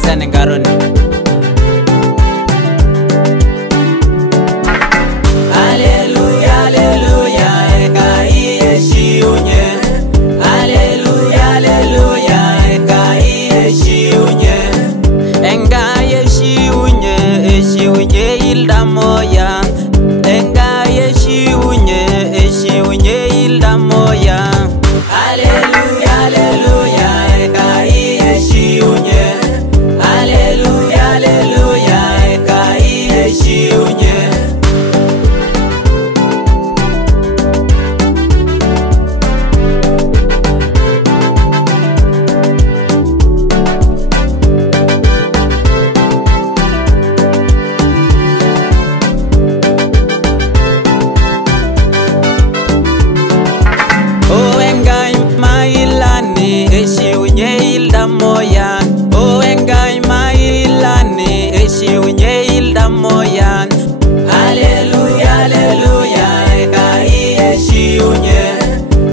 kanisa nengaroni. Hallelujah, hallelujah, engai yeshiunye. Hallelujah, hallelujah, engai yeshiunye. Engai yeshiunye, yeshiunye ildamoya. Engai yeshiunye, yeshiunye ildamoya. Hallelujah, hallelujah, engai yeshiunye. Hallelujah, hallelujah, engai yeshiunye. Oh engai mailani, yeshiunye ildamoya. Oh engai mailani, yeshiunye ildamoya. Hallelujah, hallelujah, engai yeshiunye.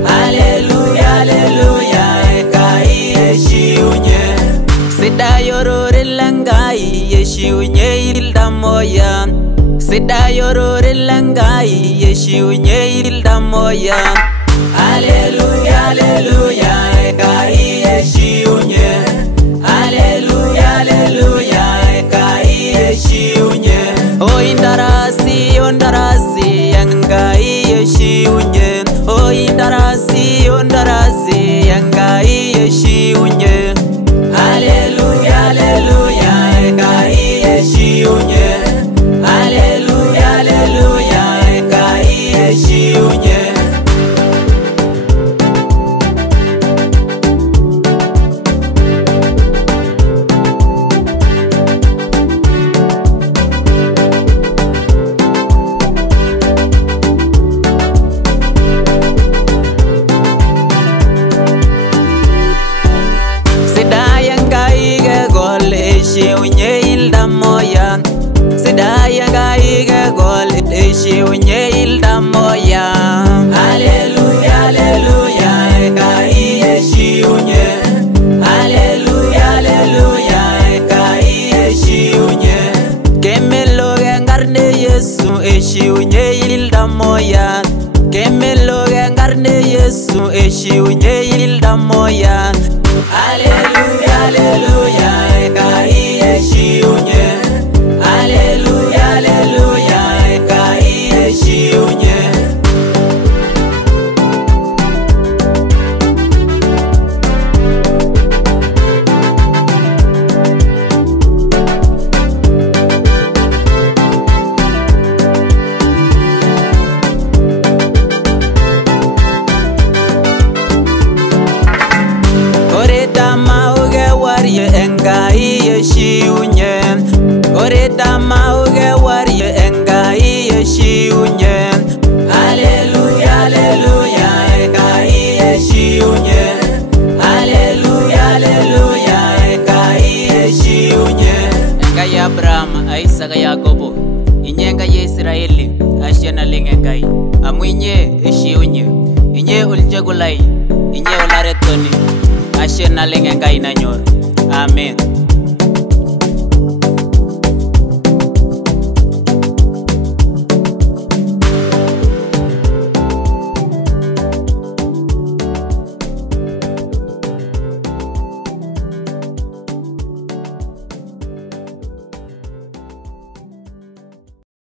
Hallelujah, hallelujah, engai yeshiunye. Sidayorore langai, yeshiunye ildamoya. Sidayorore langai, yeshiunye ildamoya. Hallelujah, hallelujah, engai yeshiunye. Hallelujah, hallelujah, engai yeshiunye. Oh indarasi, ondarasi, engai yeshiunye. Oh indarasi, ondarasi, engai yeshiunye. Hallelujah, hallelujah, engai yeshiunye. Hallelujah, hallelujah, engai yeshiunye. Sidaya ngai ge gol yeshiunye ildamoya. Sidaya ngai ge gol yeshiunye ildamoya. Hallelujah, hallelujah, engai yeshiunye. Hallelujah, hallelujah, engai yeshiunye. Kemelo ge ngarne Yesu yeshiunye ildamoya. Kemelo ge ngarne Yesu yeshiunye ildamoya. Hallelujah, hallelujah, engai yeshiunye. Hallelujah, hallelujah, engai yeshiunye. Oretama uge warye engai yeshiunye. Oretama uge warye engai yeshiunye. Hallelujah, hallelujah, engai yeshiunye. Hallelujah, hallelujah, engai yeshiunye. Engai Abraham, Isaac, Yakobo, inyenga Yisraeli, ashena lingengai. Amwinye yeshiunye. Inye uljagulai, inye ularetoni. Ashena lingengai nanyor. Amen.